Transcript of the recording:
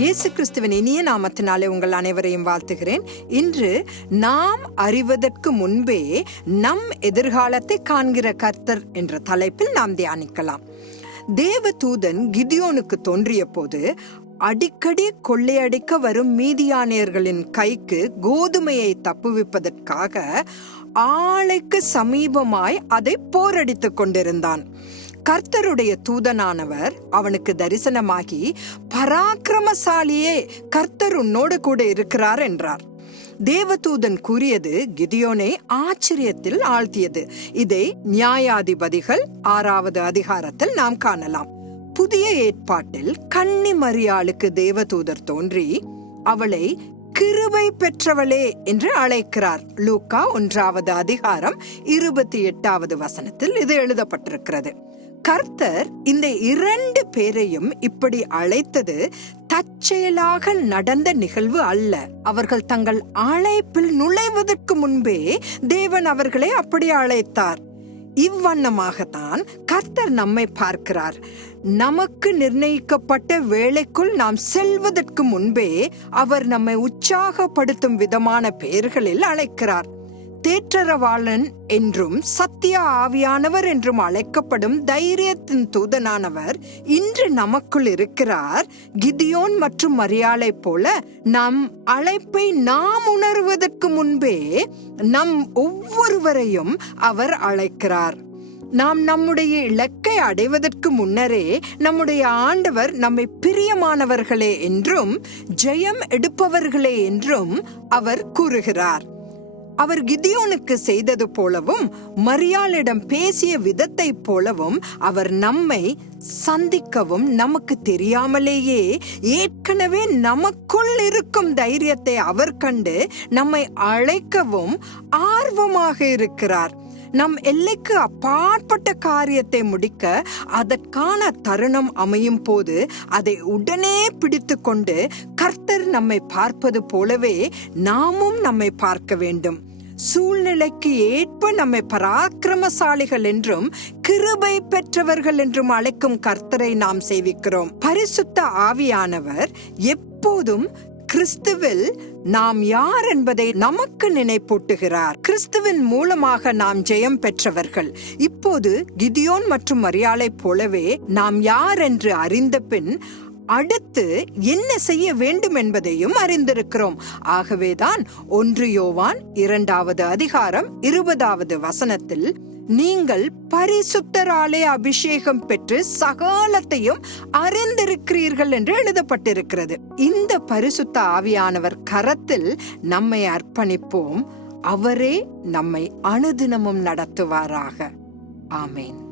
இயேசு கிறிஸ்துவின் இனிய நாமத்தினாலே உங்கள் அனைவரையும் வாழ்த்துகிறேன். இன்று நாம் அறிவதற்கு முன்பே நம் எதிர்காலத்தை காண்கிற கர்த்தர் என்ற தலைப்பில் நாம் தியானிக்கலாம். தேவ தூதன் கிதியோனுக்கு தோன்றிய போது அடிக்கடி கொள்ளையடிக்க வரும் மீதியானியர்களின் கைக்கு கோதுமையை தப்புவிப்பதற்காக ஆலைக்கு சமீபமாய் அதை போரடித்துக் கொண்டிருந்தான். கர்த்தருடைய தூதனானவர் அவனுக்கு தரிசனமாகி பராக்கிரமசாலியே கர்த்தர் உன்னோடு கூட இருக்கிறார் என்றார். தேவதூதன் கூறியது கிதியோனை ஆச்சரியத்தில் ஆழ்த்தியது. இதை நியாயாதிபதிகள் ஆறாவது அதிகாரத்தில் நாம் காணலாம். புதிய ஏற்பாட்டில் கன்னி மரியாளுக்கு தேவதூதர் தோன்றி அவளை கிருபை பெற்றவளே என்று அழைக்கிறார். லூக்கா ஒன்றாவது அதிகாரம் இருபத்தி எட்டாவது வசனத்தில் இது எழுதப்பட்டிருக்கிறது. கர்த்தர் இந்த இரண்டு பேரையும் இப்படி அழைத்தது தற்செயலாக நடந்த நிகழ்வு அல்ல. அவர்கள் தங்கள் அழைப்பில் நுழைவதற்கு முன்பே தேவன் அவர்களை அப்படி அழைத்தார். இவ்வண்ணமாகத்தான் கர்த்தர் நம்மை பார்க்கிறார். நமக்கு நிர்ணயிக்கப்பட்ட வேலைக்குள் நாம் செல்வதற்கு முன்பே அவர் நம்மை உற்சாகப்படுத்தும் விதமான பெயர்களில் அழைக்கிறார். தேற்றரவாளன் என்றும் சத்திய ஆவியானவர் என்றும் அழைக்கப்படும் தைரியத்தின் தூதனானவர் இன்று நமக்குள் இருக்கிறார். கிதியோன் மற்றும் மரியாளை போல நம் அழைப்பை நாம் உணர்வதற்கு முன்பே நம் ஒவ்வொருவரையும் அவர் அழைக்கிறார். நாம் நம்முடைய இலக்கை அடைவதற்கு முன்னரே நம்முடைய ஆண்டவர் நம்மை பிரியமானவர்களே என்றும் ஜெயம் எடுப்பவர்களே என்றும் அவர் கூறுகிறார். அவர் கிதியோனுக்கு செய்தது போலவும் மரியாளிடம் பேசிய விதத்தை போலவும் அவர் நம்மை சந்திக்கவும் நமக்கு தெரியாமலேயே ஏற்கனவே நமக்குள் இருக்கும் தைரியத்தை அவர் கண்டு நம்மை அழைக்கவும் ஆர்வமாக இருக்கிறார். நம் எல்லைக்கு அப்பாற்பட்ட காரியத்தை முடிக்க அதற்கான தருணம் அமையும் போது அதை உடனே பிடித்து கொண்டு கர்த்தர் நம்மை பார்ப்பது போலவே நாமும் நம்மை பார்க்க வேண்டும். சூழ்நிலைக்கு ஏற்ப நம்மை பராக்கிரமசாலிகள் என்றும் கிருபை பெற்றவர்கள் என்றும் அழைக்கும் கர்த்தரை நாம் சேவிக்கிறோம். பரிசுத்த ஆவியானவர் எப்போதும் கிறிஸ்துவில் நாம் யார் என்பதை நமக்கு நினைப்பூட்டுகிறார். கிறிஸ்துவின் மூலமாக நாம் ஜெயம் பெற்றவர்கள். இப்போது கிதியோன் மற்றும் மரியாளை போலவே நாம் யார் என்று அறிந்த பின் அடுத்து என்ன செய்ய வேண்டும் என்பதையும் அறிந்திருக்கிறோம். ஆகவேதான் ஒன்று யோவான் இரண்டாவது அதிகாரம் இருபதாவது வசனத்தில் நீங்கள் பரிசுத்தராலே அபிஷேகம் பெற்று சகாலத்தையும் அறிந்திருக்கிறீர்கள் என்று எழுதப்பட்டிருக்கிறது. இந்த பரிசுத்த ஆவியானவர் கரத்தில் நம்மை அர்ப்பணிப்போம். அவரே நம்மை அனுதினமும் நடத்துவாராக. ஆமேன்.